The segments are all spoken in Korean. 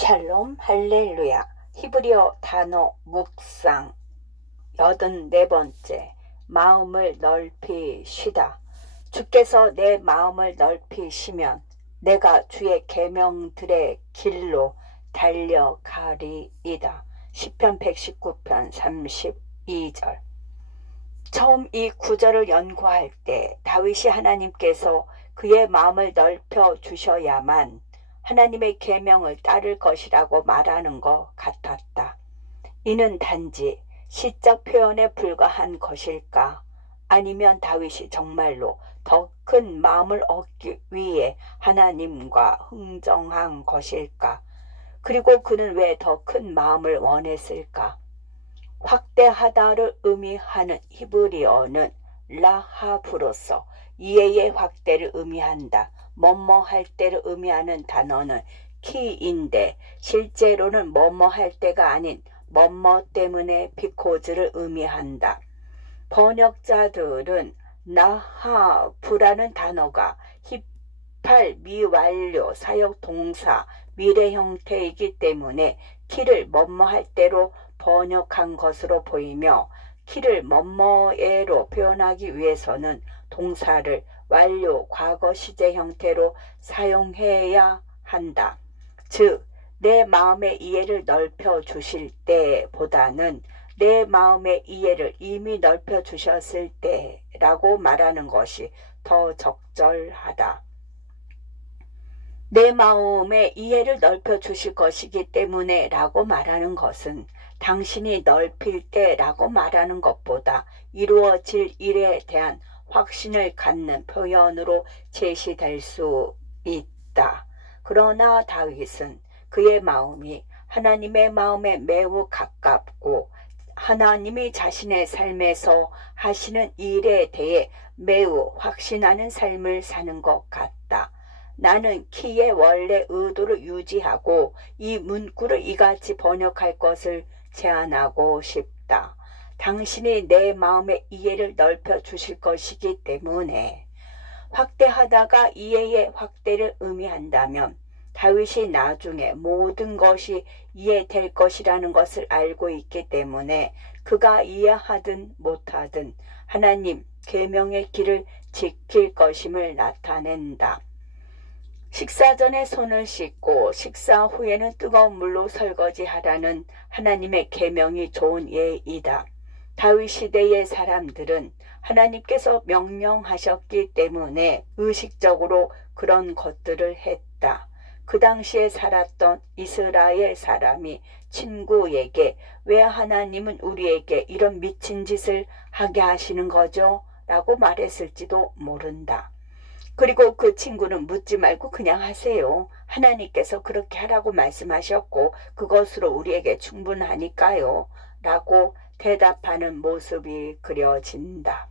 샬롬 할렐루야. 히브리어 단어 묵상 84번째. 마음을 넓히 쉬다. 주께서 내 마음을 넓히 쉬면 내가 주의 계명들의 길로 달려가리이다. 시편 119편 32절. 처음 이 구절을 연구할 때 다윗이 하나님께서 그의 마음을 넓혀 주셔야만 하나님의 계명을 따를 것이라고 말하는 것 같았다. 이는 단지 시적 표현에 불과한 것일까? 아니면 다윗이 정말로 더 큰 마음을 얻기 위해 하나님과 흥정한 것일까? 그리고 그는 왜 더 큰 마음을 원했을까? 확대하다를 의미하는 히브리어는 라하브로서 이해의 확대를 의미한다. 뭐뭐 할 때를 의미하는 단어는 키인데 실제로는 뭐뭐 할 때가 아닌 뭐뭐 때문에 비코즈를 의미한다. 번역자들은 나하브라는 단어가 힙할 미완료 사역 동사 미래 형태이기 때문에 키를 뭐뭐 할 때로 번역한 것으로 보이며 키를 뭐뭐에로 표현하기 위해서는 동사를 완료 과거 시제 형태로 사용해야 한다. 즉, 내 마음의 이해를 넓혀 주실 때보다는 내 마음의 이해를 이미 넓혀 주셨을 때라고 말하는 것이 더 적절하다. 내 마음의 이해를 넓혀 주실 것이기 때문에 라고 말하는 것은 당신이 넓힐 때 라고 말하는 것보다 이루어질 일에 대한 확신을 갖는 표현으로 제시될 수 있다. 그러나 다윗은 그의 마음이 하나님의 마음에 매우 가깝고 하나님이 자신의 삶에서 하시는 일에 대해 매우 확신하는 삶을 사는 것 같다. 나는 키의 원래 의도를 유지하고 이 문구를 이같이 번역할 것을 제안하고 싶다. 당신이 내 마음의 이해를 넓혀 주실 것이기 때문에. 확대하다가 이해의 확대를 의미한다면 다윗이 나중에 모든 것이 이해될 것이라는 것을 알고 있기 때문에 그가 이해하든 못하든 하나님 계명의 길을 지킬 것임을 나타낸다. 식사 전에 손을 씻고 식사 후에는 뜨거운 물로 설거지하라는 하나님의 계명이 좋은 예이다. 다윗 시대의 사람들은 하나님께서 명령하셨기 때문에 의식적으로 그런 것들을 했다. 그 당시에 살았던 이스라엘 사람이 친구에게 왜 하나님은 우리에게 이런 미친 짓을 하게 하시는 거죠? 라고 말했을지도 모른다. 그리고 그 친구는 묻지 말고 그냥 하세요. 하나님께서 그렇게 하라고 말씀하셨고 그것으로 우리에게 충분하니까요. 라고 대답하는 모습이 그려진다.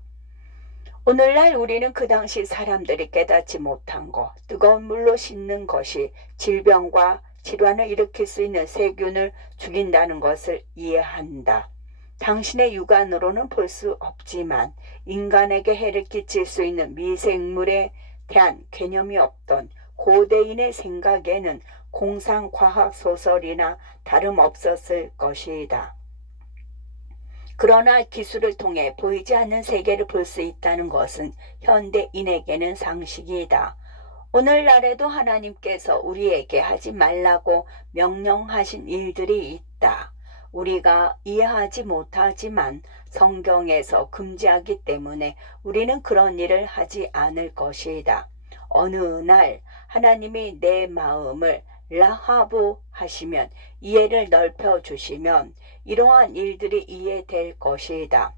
오늘날 우리는 그 당시 사람들이 깨닫지 못한 것, 뜨거운 물로 씻는 것이 질병과 질환을 일으킬 수 있는 세균을 죽인다는 것을 이해한다. 당신의 육안으로는 볼 수 없지만 인간에게 해를 끼칠 수 있는 미생물에 대한 개념이 없던 고대인의 생각에는 공상과학 소설이나 다름없었을 것이다. 그러나 기술을 통해 보이지 않는 세계를 볼 수 있다는 것은 현대인에게는 상식이다. 오늘날에도 하나님께서 우리에게 하지 말라고 명령하신 일들이 있다. 우리가 이해하지 못하지만 성경에서 금지하기 때문에 우리는 그런 일을 하지 않을 것이다. 어느 날 하나님이 내 마음을 라하브 하시면 이해를 넓혀 주시면 이러한 일들이 이해될 것이다.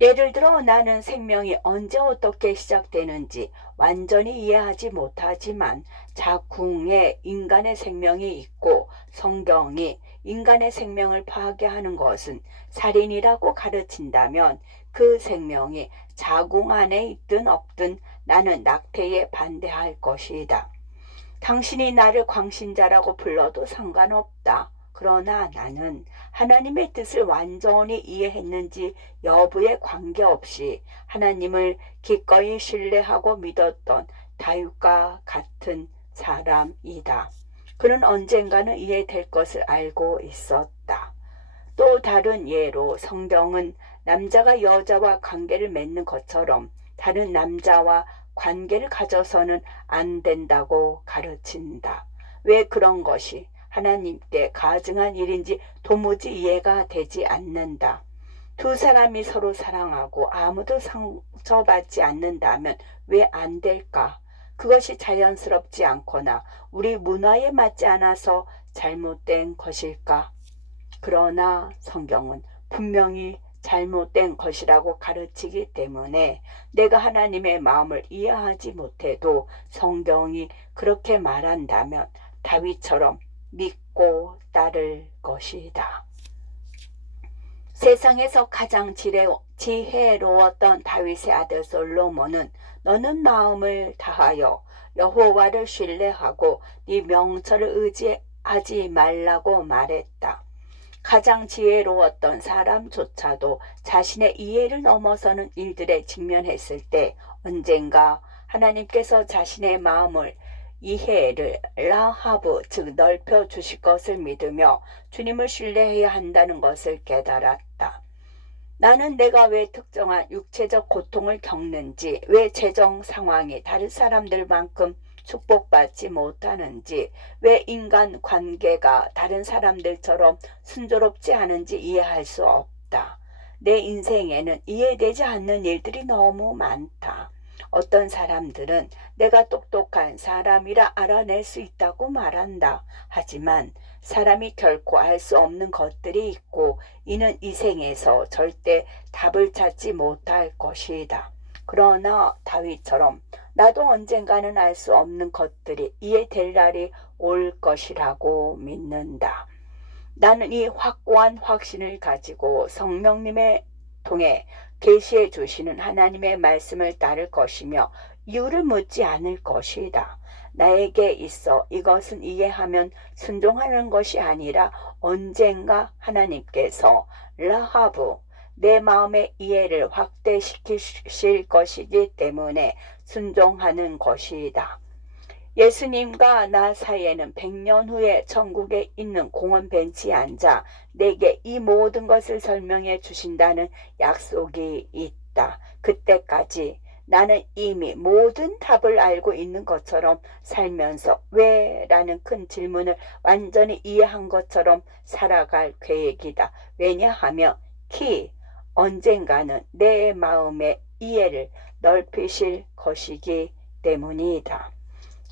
예를 들어 나는 생명이 언제 어떻게 시작되는지 완전히 이해하지 못하지만 자궁에 인간의 생명이 있고 성경이 인간의 생명을 파괴하는 것은 살인이라고 가르친다면 그 생명이 자궁 안에 있든 없든 나는 낙태에 반대할 것이다. 당신이 나를 광신자라고 불러도 상관없다. 그러나 나는 하나님의 뜻을 완전히 이해했는지 여부에 관계없이 하나님을 기꺼이 신뢰하고 믿었던 다윗과 같은 사람이다. 그는 언젠가는 이해될 것을 알고 있었다. 또 다른 예로 성경은 남자가 여자와 관계를 맺는 것처럼 다른 남자와 관계를 가져서는 안 된다고 가르친다. 왜 그런 것이 하나님께 가증한 일인지 도무지 이해가 되지 않는다. 두 사람이 서로 사랑하고 아무도 상처받지 않는다면 왜 안 될까? 그것이 자연스럽지 않거나 우리 문화에 맞지 않아서 잘못된 것일까? 그러나 성경은 분명히 잘못된 것이라고 가르치기 때문에 내가 하나님의 마음을 이해하지 못해도 성경이 그렇게 말한다면 다윗처럼 믿고 따를 것이다. 세상에서 가장 지혜로웠던 다윗의 아들 솔로몬은 너는 마음을 다하여 여호와를 신뢰하고 네 명철을 의지하지 말라고 말했다. 가장 지혜로웠던 사람조차도 자신의 이해를 넘어서는 일들에 직면했을 때 언젠가 하나님께서 자신의 마음을 이해를 라하브 즉 넓혀 주실 것을 믿으며 주님을 신뢰해야 한다는 것을 깨달았다. 나는 내가 왜 특정한 육체적 고통을 겪는지, 왜 재정 상황이 다른 사람들만큼 축복받지 못하는지, 왜 인간 관계가 다른 사람들처럼 순조롭지 않은지 이해할 수 없다. 내 인생에는 이해되지 않는 일들이 너무 많다. 어떤 사람들은 내가 똑똑한 사람이라 알아낼 수 있다고 말한다. 하지만 사람이 결코 알 수 없는 것들이 있고 이는 이 생에서 절대 답을 찾지 못할 것이다. 그러나 다윗처럼 나도 언젠가는 알 수 없는 것들이 이해될 날이 올 것이라고 믿는다. 나는 이 확고한 확신을 가지고 성령님의 통해 계시해 주시는 하나님의 말씀을 따를 것이며 이유를 묻지 않을 것이다. 나에게 있어 이것은 이해하면 순종하는 것이 아니라 언젠가 하나님께서 라하브 내 마음의 이해를 확대시키실 것이기 때문에 순종하는 것이다. 예수님과 나 사이에는 100년 후에 천국에 있는 공원 벤치에 앉아 내게 이 모든 것을 설명해 주신다는 약속이 있다. 그때까지 나는 이미 모든 답을 알고 있는 것처럼 살면서 왜? 라는 큰 질문을 완전히 이해한 것처럼 살아갈 계획이다. 왜냐하면 언젠가는 내 마음의 이해를 넓히실 것이기 때문이다.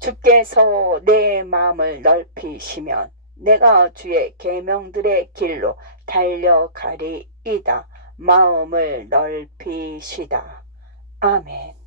주께서 내 마음을 넓히시면 내가 주의 계명들의 길로 달려가리이다. 마음을 넓히시다. 아멘.